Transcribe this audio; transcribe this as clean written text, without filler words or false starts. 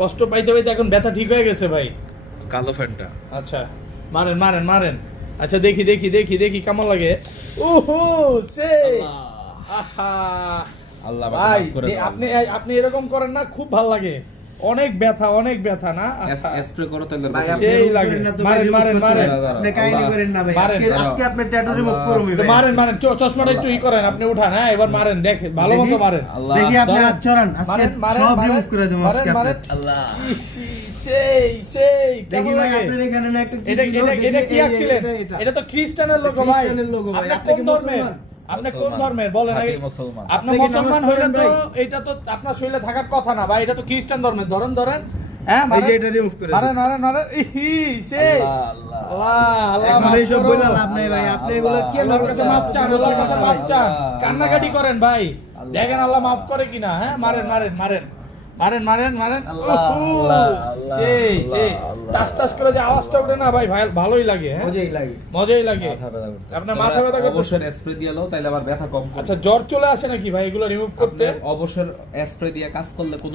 কষ্ট পাইতে পাইতে এখন ব্যথা ঠিক হয়ে গেছে ভাই। কালো ফ্যানটা আচ্ছা মারেন মারেন মারেন। আচ্ছা দেখি দেখি দেখি দেখি কেমন লাগে। ওহো সেই আহা আল্লাহ ভাই মাফ করে দাও। আপনি আপনি এরকম করেন না, খুব ভালো লাগে। অনেক ব্যথা না? স্প্রে করো তাহলে ভাই, আপনি সেই remove লাগে। করেন না তো ভাই, মারেন, remove মারেন, করতে মারেন। হবে। আপনি কাহিনী করেন না ভাই, মারেন। আজকে আপনি tattoo remove করুন ভাই। মারেন মারেন চশমাটা একটু ই করেন, আপনি উঠান। হ্যাঁ এবার মারেন, দেখেন ভালো মতো দেখি? মারেন। আল্লাহ দেখি আপনি হাত ছড়ান, আজকে মারেন, মারেন, সব মারেন, remove করে দেবো মারেন, আজকে মারেন। আপনি। আল্লাহ ইসি, সেই দেখি কেমন ভাই, লাগে? আপনার এখানে না একটা কি এটা ছিল? এটা দেখি, এটা কি এই যে আঁকছিলেন? এটা। এটা তো খ্রিস্টানের লোগো ভাই। খ্রিস্টানের logo ভাই। আপনি আপনি কোন কি ধর্মের? মুসলমান? আপনি কোন মুসলমান। ধর্মের বলেন আগে? খাঁটি মুসলমান। আপনি আপনি কি মুসলমান নামাজ হইলে পড়েন তো ভাই? এটা তো আপনার শরীরে থাকার কথা না ভাই, এটা তো খ্রিস্টান ধর্মের। ধরেন ধরেন, হ্যাঁ এই যে মারেন এটা remove করে মারেন দেন। মারেন মারেন। ইহি, সেই আল্লাহ আল্লাহ এখন মাফ এইসব করো। বলে লাভ নাই ভাই, আপনি এগুলো কি আল্লাহর কাছে মাফ চান, আল্লাহর কাছে মাফ চান, আল্লাহ। কান্নাকাটি করেন ভাই। আল্লাহ। দেখেন আল্লাহ মাফ করে কিনা। হ্যাঁ মারেন মারেন মারেন মারেন মারেন মারেন। আল্লাহ, উহু, আল্লাহ, সেই আল্লাহ, সেই আল্লাহ। টাস টাস করে যে আওয়াজটা ওঠে না ভাই, ভালোই লাগে। হ্যাঁ মজাই লাগে। মজাই লাগে। মাথা ব্যথা করতেছে। আপনার মাথা ব্যথা করতেছে? অবশ্যই স্প্রে দিয়ে নাও, তাইলে আবার ব্যথা কম করবে। আচ্ছা জ্বর চলে আসে নাকি ভাই এগুলো রিমুভ করতে? আপনি অবশ্যই স্প্রে দিয়ে কাজ করলে কোনো